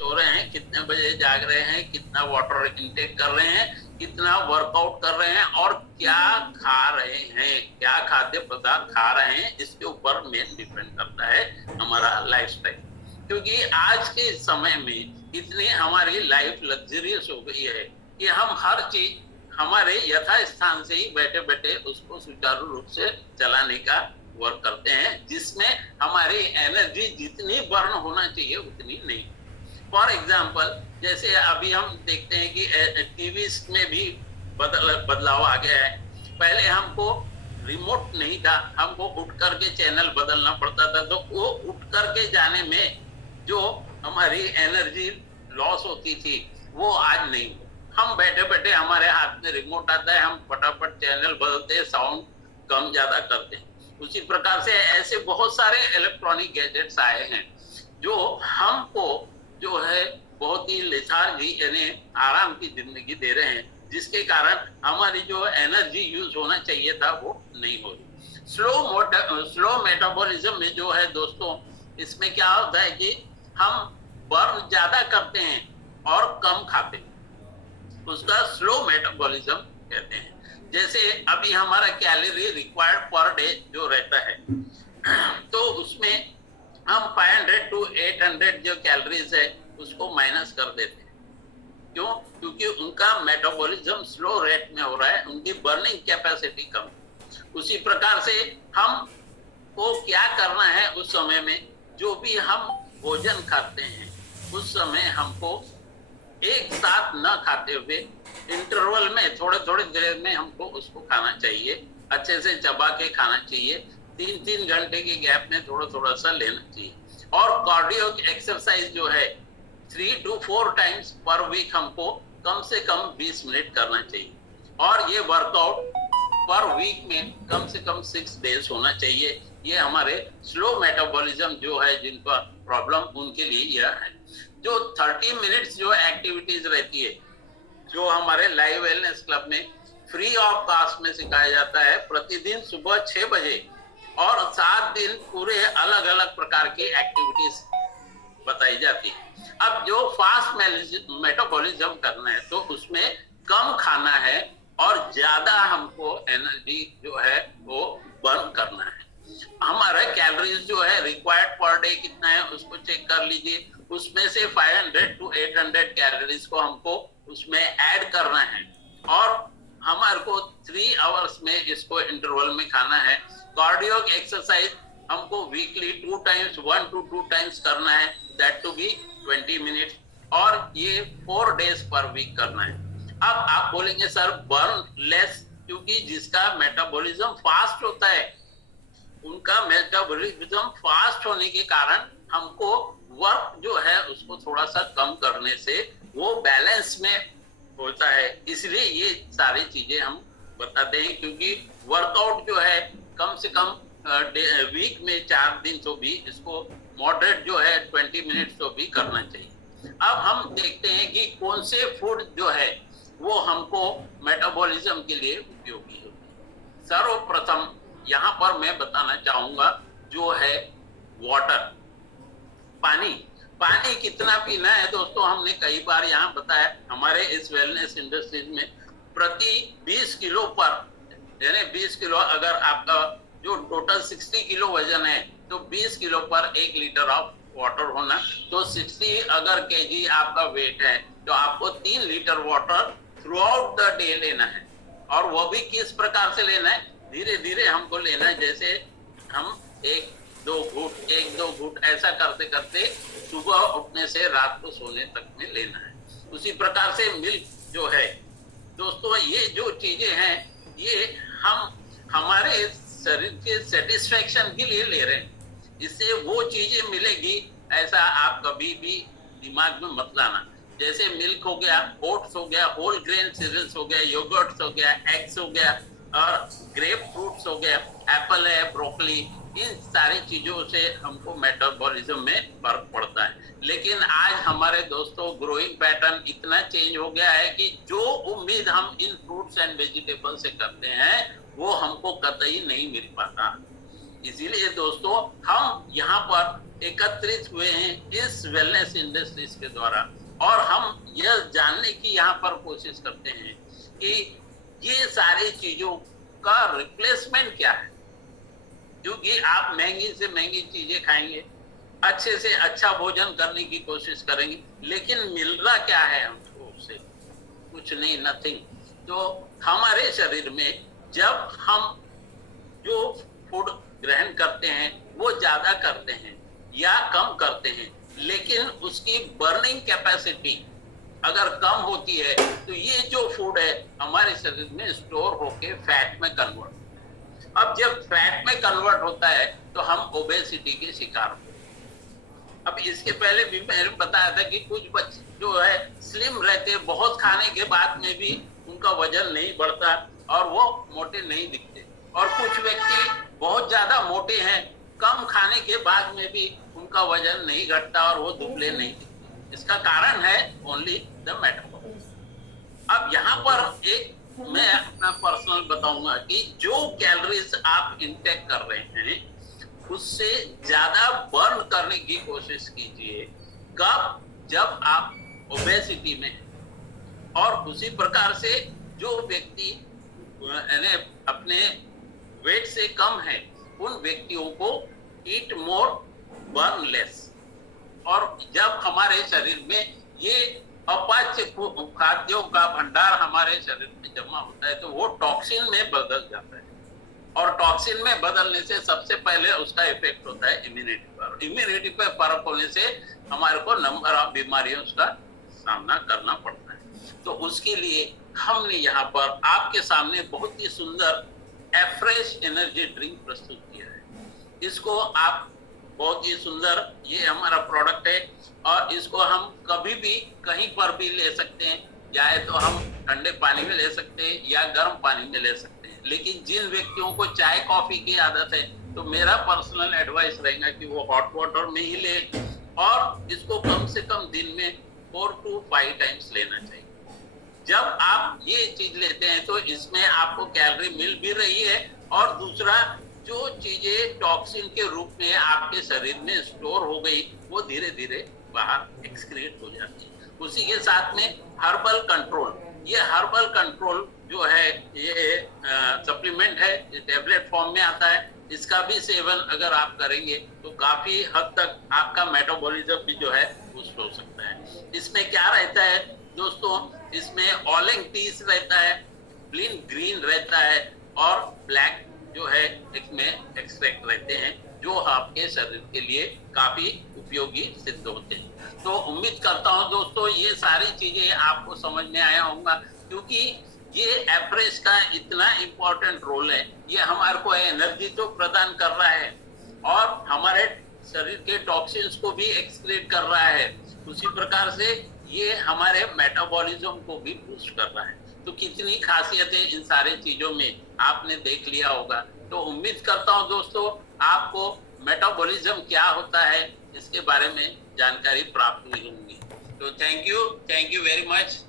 सो रहे हैं, कितने बजे जाग रहे हैं, कितना वाटर इंटेक कर रहे हैं, कितना वर्कआउट कर रहे हैं और क्या खा रहे हैं, क्या खाद्य पदार्थ खा रहे हैं, इसके ऊपर मेन डिपेंड करता है हमारा लाइफस्टाइल। क्योंकि आज के समय में इतनी हमारी लाइफ लग्जरियस हो गई है कि हम हर चीज हमारे यथास्थान से ही बैठे बैठे उसको सुचारू रूप से चलाने का वर्क करते हैं, जिसमें हमारी एनर्जी जितनी बर्न होना चाहिए उतनी नहीं। फॉर एग्जाम्पल, जैसे अभी हम देखते हैं कि टीवी में भी बदलाव आ गया है। पहले हमको रिमोट नहीं था, हमको उठ करके चैनल बदलना पड़ता था, तो वो उठ करके जाने में जो हमारी एनर्जी लॉस होती थी वो आज नहीं हो। हम बैठे बैठे हमारे हाथ में रिमोट आता है, हम फटाफट चैनल बदलते हैं, साउंड कम ज्यादा करते हैं। उसी प्रकार से ऐसे बहुत सारे इलेक्ट्रॉनिक गैजेट्स आए हैं जो हमको जो है बहुत ही लेथार्जी यानी आराम की जिंदगी दे रहे हैं, जिसके कारण हमारी जो एनर्जी यूज होना चाहिए था वो नहीं हो रही। स्लो मेटाबॉलिज्म में जो है दोस्तों, इसमें क्या होता है कि हम बर्न ज्यादा करते हैं और कम खाते हैं, उसका स्लो मेटाबॉलिज्म कहते हैं। जैसे अभी हमारा कैलोरी रिक्वायर्ड पर डे जो रहता है, तो उसमें हम 500 to 800 जो कैलोरीज है उसको माइनस कर देते हैं। क्यों? क्योंकि उनका मेटाबॉलिज्म स्लो रेट में हो रहा है, उनकी बर्निंग कैपेसिटी कम। उसी प्रकार से हम को क्या करना है, उस समय में जो भी हम भोजन खाते हैं उस समय हमको एक साथ न खाते हुए इंटरवल में थोड़े थोड़े देर में हमको उसको खाना चाहिए, अच्छे से चबा के खाना चाहिए, 3-3 घंटे के गैप में थोड़ा थोड़ा सा लेना चाहिए। और कार्डियो एक्सरसाइज जो है 3 to 4 टाइम्स पर वीक हमको कम से कम 20 मिनट करना चाहिए। और ये वर्कआउट पर वीक में कम से कम 6 डेज होना चाहिए। ये हमारे स्लो मेटाबॉलिज्म जो है जिनका प्रॉब्लम, उनके लिए यह है। जो 30 मिनट्स जो एक्टिविटीज रहती है, जो हमारे लाइव वेलनेस क्लब में फ्री ऑफ कास्ट में सिखाया जाता है, प्रतिदिन सुबह 6 बजे और 7 दिन पूरे अलग अलग प्रकार की एक्टिविटीज बताई जाती है। अब जो फास्ट मेटाबॉलिज्म करना है तो उसमें कम खाना है और ज्यादा हमको एनर्जी जो है वो बर्न करना है। हमारा कैलोरीज जो है रिक्वायर्ड पर डे कितना है उसको चेक कर लीजिए, उसमें से 500 to 800 कैलोरीज को हमको उसमें ऐड करना है और हमारे को 3 आवर्स में इसको इंटरवल में खाना है। कार्डियो एक्सरसाइज हमको वीकली 2 टाइम्स 1 to 2 टाइम्स करना है, दैट टू बी 20 मिनट्स, और ये 4 डेज पर वीक करना है। अब आप बोलेंगे सर बर्न लेस, क्योंकि जिसका मेटाबॉलिज्म फास्ट होता है उनका मेटाबॉलिज्म फास्ट होने के कारण हमको वर्क जो है उसको थोड़ा सा कम करने से वो बैलेंस में होता है। इसलिए ये सारी चीजें हम बताते हैं, क्योंकि वर्कआउट जो है कम से कम वीक में 4 दिन तो भी इसको मॉडरेट जो है 20 मिनट्स तो भी करना चाहिए। अब हम देखते हैं कि कौन से फूड जो है वो हमको मेटाबॉलिज्म के लिए उपयोगी होते हैं। सर्वप्रथम यहाँ पर मैं बताना चाहूंगा जो है वाटर, पानी। पानी कितना पीना है दोस्तों, हमने कई बार यहाँ बताया। हमारे इस वेलनेस इंडस्ट्रीज में प्रति 20 किलो पर, यानी 20 किलो अगर आपका जो टोटल 60 किलो वजन है तो 20 किलो पर 1 लीटर ऑफ वाटर होना, तो 60 अगर केजी आपका वेट है तो आपको 3 litre water through out the day लेना है। और वो भी किस प्रकार से लेना है, धीरे धीरे हमको लेना है। जैसे हम 1-2 घूंट ऐसा करते करते सुबह उठने से रात को सोने तक में लेना है। उसी प्रकार से मिल्क जो है दोस्तों, ये जो चीजें हैं ये हम हमारे शरीर के सेटिस्फेक्शन के लिए ले रहे हैं, इससे वो चीजें मिलेगी ऐसा आप कभी भी दिमाग में मत लाना। जैसे मिल्क हो गया, ओट्स हो गया, होल ग्रेन सीरियल्स हो गया, योगर्ट्स हो गया, एग्स हो गया और ग्रेप फ्रूट्स हो गया, एप्पल है, ब्रोकली, इन सारी चीजों से हमको मेटाबॉलिज्म में फर्क पड़ता है। लेकिन आज हमारे दोस्तों ग्रोइंग पैटर्न इतना चेंज हो गया है कि जो उम्मीद हम इन फ्रूट्स एंड वेजिटेबल से करते हैं वो हमको कतई नहीं मिल पाता। इसीलिए दोस्तों हम यहाँ पर एकत्रित हुए हैं इस वेलनेस इंडस्ट्रीज के द्वारा, और हम यह जानने की यहाँ पर कोशिश करते हैं कि ये सारी चीजों का रिप्लेसमेंट क्या है। क्योंकि आप महंगी से महंगी चीजें खाएंगे, अच्छे से अच्छा भोजन करने की कोशिश करेंगे, लेकिन मिल रहा क्या है हमको उससे? कुछ नहीं, नथिंग। तो हमारे शरीर में जब हम जो फूड ग्रहण करते हैं वो ज्यादा करते हैं या कम करते हैं, लेकिन उसकी बर्निंग कैपेसिटी अगर कम होती है तो ये जो फूड है हमारे शरीर में स्टोर होके फैट में कन्वर्ट। अब जब फैट में कन्वर्ट होता है तो हम ओबेसिटी के शिकार होते हैं। अब इसके पहले भी मैंने बताया था कि कुछ बच्चे जो है स्लिम रहते हैं, बहुत खाने के बाद में भी उनका वजन नहीं बढ़ता और वो मोटे नहीं दिखते, और कुछ व्यक्ति बहुत ज्यादा मोटे हैं, कम खाने के बाद में भी उनका वजन नहीं घटता और वो दुबले नहीं दिखते। इसका कारण है ओनली द मेटाबॉलिज्म। अब यहाँ पर एक मैं अपना पर्सनल बताऊंगा कि जो कैलोरीज आप इंटेक कर रहे हैं उससे ज्यादा बर्न करने की कोशिश कीजिए कब? जब आप ओबेसिटी में हैं। और उसी प्रकार से जो व्यक्ति अपने वेट से कम है उन व्यक्तियों को ईट मोर बर्न लेस। और जब हमारे शरीर में ये अपाच्य खाद्यों का भंडार हमारे शरीर में जमा होता है तो वो टॉक्सिन में बदल जाता है, और टॉक्सिन में बदलने से सबसे पहले उसका इफेक्ट होता है इम्यूनिटी पर। इम्यूनिटी पर फर्क होने से हमारे को नंबर ऑफ बीमारियों का सामना करना पड़ता है। तो उसके लिए हमने यहाँ पर आपके सामने बहुत ही सुंदर फ्रेश एनर्जी ड्रिंक प्रस्तुत किया है। इसको आप बहुत ही सुंदर, ये हमारा प्रोडक्ट है और इसको हम कभी भी कहीं पर भी ले सकते हैं, चाहे तो हम ठंडे पानी में ले सकते हैं या गर्म पानी में ले सकते हैं। लेकिन जिन व्यक्तियों को चाय कॉफी की आदत है तो मेरा पर्सनल एडवाइस रहेगा कि वो हॉट वाटर में ही ले, और इसको कम से कम दिन में 4 to 5 टाइम्स लेना चाहिए। जब आप ये चीज लेते हैं तो इसमें आपको कैलोरी मिल भी रही है, और दूसरा जो चीजें टॉक्सिन के रूप में आपके शरीर में स्टोर हो गई वो धीरे धीरे बाहर एक्सक्रीट हो जाती है। उसी के साथ में हर्बल कंट्रोल, ये हर्बल कंट्रोल जो है ये सप्लीमेंट है, ये टैबलेट फॉर्म में आता है। इसका भी सेवन अगर आप करेंगे तो काफी हद तक आपका मेटाबॉलिज्म भी जो है बूस्ट हो सकता है। इसमें क्या रहता है दोस्तों? इसमें ऑलिंग टीज रहता है, ग्रीन रहता है, और ब्लैक जो है इसमें एक्सट्रैक्ट रहते हैं जो आपके शरीर के लिए काफी उपयोगी सिद्ध होते हैं। तो उम्मीद करता हूं दोस्तों ये सारी चीजें आपको समझ में आया होगा, क्योंकि ये एफ्रेश का इतना इम्पोर्टेंट रोल है। ये हमारे को एनर्जी तो प्रदान कर रहा है और हमारे शरीर के टॉक्सिन्स को भी एक्सक्रीट कर रहा है। उसी प्रकार से ये हमारे मेटाबॉलिज्म को भी बूस्ट कर रहा है। तो कितनी खासियतें इन सारे चीजों में आपने देख लिया होगा। तो उम्मीद करता हूं दोस्तों आपको मेटाबॉलिज्म क्या होता है इसके बारे में जानकारी प्राप्त हुई होगी। तो थैंक यू वेरी मच।